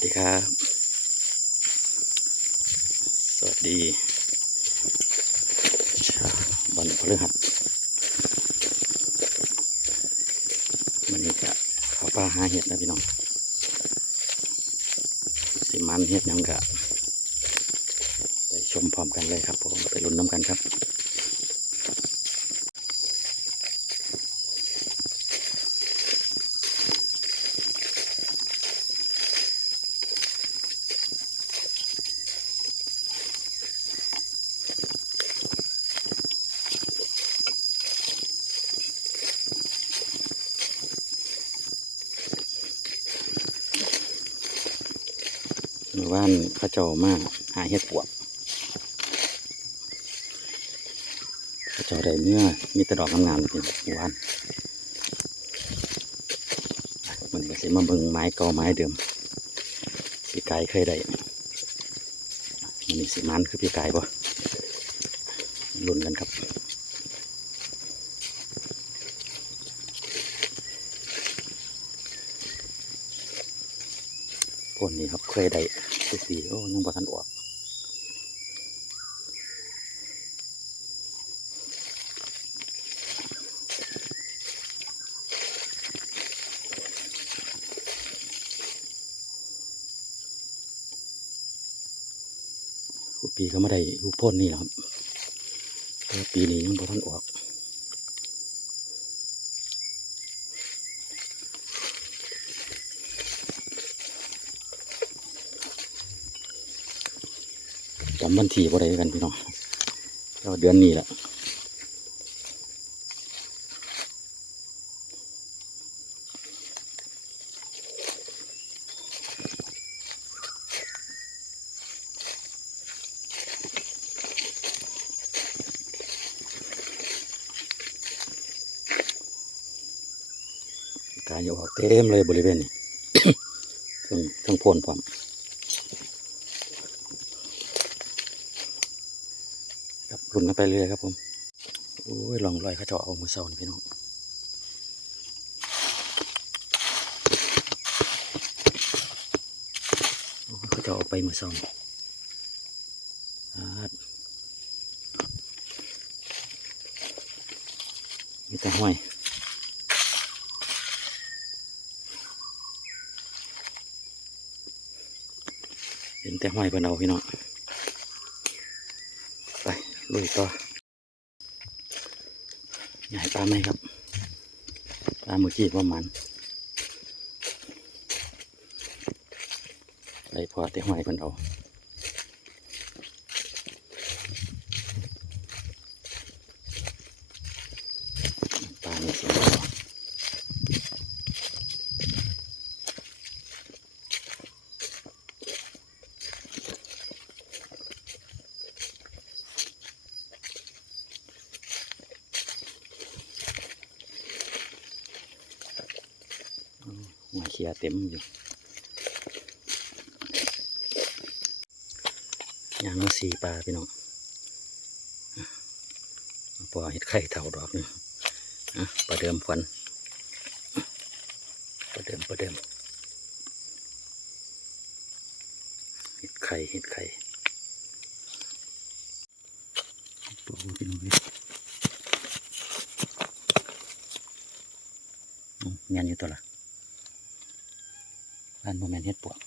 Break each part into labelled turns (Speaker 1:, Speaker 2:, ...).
Speaker 1: วัสดีครับ สวัสดีชาวบันพฤหัสวันนี้ก็เข้าป่าหาเห็ดนะพี่น้อง สิมันเห็ดยังกะไปชมพร้อมกันเลยครับผม ไปลุ้นน้ำกันครับ มู่บ้านเข้าเจ้ามาหาเห็ดปวกเข้าเจ้าได้เมื่อมีต่ดอกงามๆเป็นหมู่านมันก็สิมาเบิ่งไม้เก่าไม้เดิมพี่กายเคยได้มันนี่สิมันคือพี่กายบ่ลุ้นกันครับ พวกนี้ครับเคยได้ทุกปีโอ้ยังบ่ทันออกทุกปีก็ไม่ได้ลูกพ่นนี่ครับแต่ปีนี้ยังบ่ทันออก จำวันที่บ่ได้กันพี่น้องก็เดือนนี้แหละการอยู่ออกเต็มเลยบริเวณนี้ทั้งทั้งพนพร้อม ครับรุนกันไปเรื่อยครับผมโอ้ยลองลอยเขาเจาะเอามือเสานี่พี่น้องโอ้เขาเจาะเอาไปมือเสานี่อาดมีแต่ห้อยเห็นแต่ห้อยเพิ่นเอาพี่น้อง ลุยต่อใหญ่ปลาไหมครับ ปลาหมูจีประมาณไรพอแต่หอยเพิ่นเอาปลาไม่เสียงเอา หัวเขียเต็มอยู่ยางมาสีปลาพี่น้องอะพอเห็ดไข่เท่าดอกหนึงอะประเดิมฟันอะประเดิมประเดิมเห็ดไข่เห็ดไข่ตัวพี่น้องเลยอืมแม่นอยู่ตัวละ บ้านโมแมนเฮ็ดปวก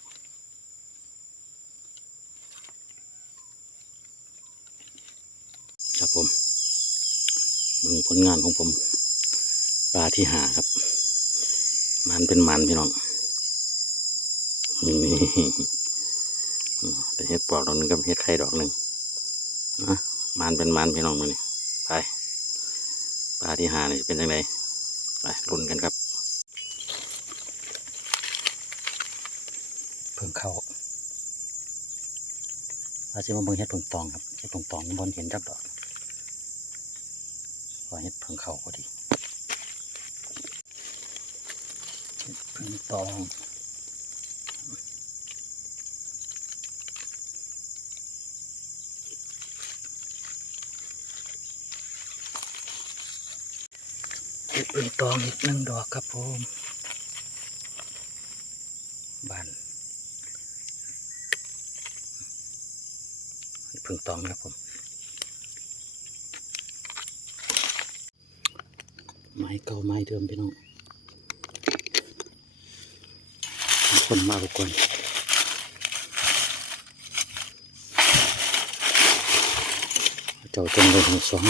Speaker 1: ครับผมเบิ่งผลงานของผม ปลาที่หาครับ มันเป็นมันพี่น้องนี่แต่เฮ็ดปวกดอกหนึ่งกับเฮ็ดไข่ดอกหนึ่งนะมันเป็นมันพี่น้องมานี่ไปปลาที่หานี่จะเป็นยังไงไปลุ้นกันครับ พิ่งเข้าอาจจะมาเบิ่งเห็ดเพิ่งตองครับเห็ดเพิ่งตองยังบนเห็นจักดอกเพอเห็ดเพิ่งเข้าพอดีเห็ดเพิ่งตองเห็ดเพิ่งตองอีกหนึ่งดอกครับผมบาน พิ่งตองนะครับผม ไม้เก่าไม้เดิมพี่น้องคนมาเอาก่อนเจ้าต้นเลยทั้งสอง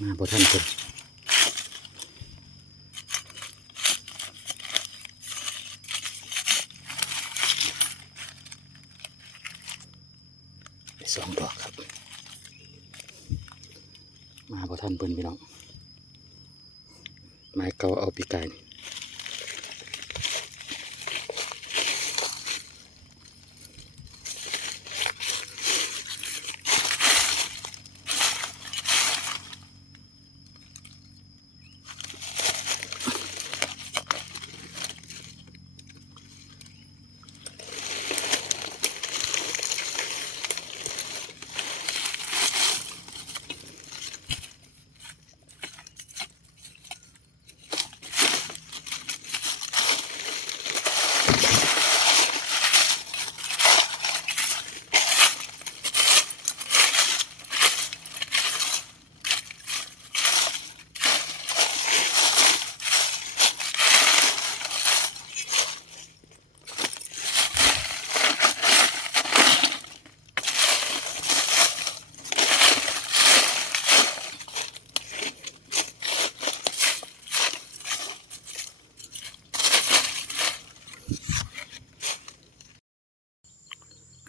Speaker 1: มาบ่ท่านเพิ่น สองดอกครับ มาพอท่านเพิ่นพี่น้องไม้เก่าเอาปีกายนี่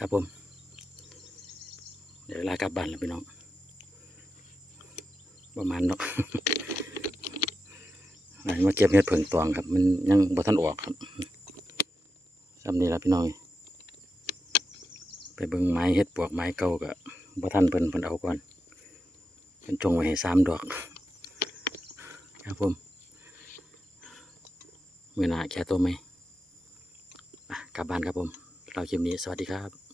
Speaker 1: ครับผม เดี๋ยวเวลากลับบ้านแล้วพี่น้อง ประมาณเนาะไหนมาเก็บเห็ดเผิงตวงครับ มันยังบ่ทันออกครับซ้ำนี้ละพี่น้อง ไปเบิ่งไม้เห็ดปวกไม้เก่าก็บ่ทันเพิ่นเพิ่นเอาก่อนเพิ่นจงไว้ให้สามดอก ครับผมเมื่อหน้าแค่ตัวไหมกลับบ้านครับผม เราคลิปนี้ สวัสดีครับ